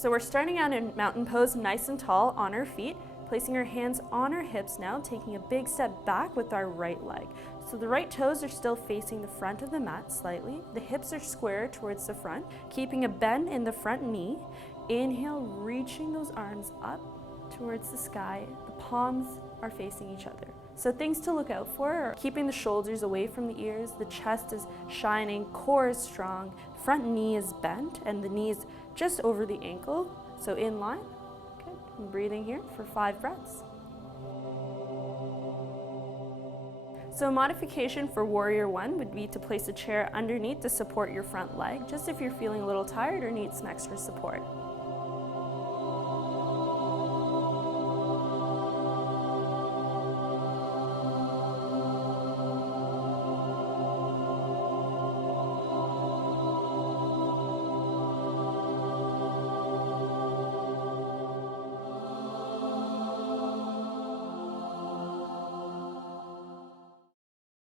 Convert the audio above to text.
So we're starting out in mountain pose, nice and tall on our feet, placing our hands on our hips now, taking a big step back with our right leg. So the right toes are still facing the front of the mat slightly. The hips are square towards the front, keeping a bend in the front knee. Inhale, reaching those arms up towards the sky. The palms are facing each other. So things to look out for are keeping the shoulders away from the ears, the chest is shining, core is strong, front knee is bent, and the knee is just over the ankle. So in line. Good. And breathing here for 5 breaths. So a modification for Warrior One would be to place a chair underneath to support your front leg, just if you're feeling a little tired or need some extra support.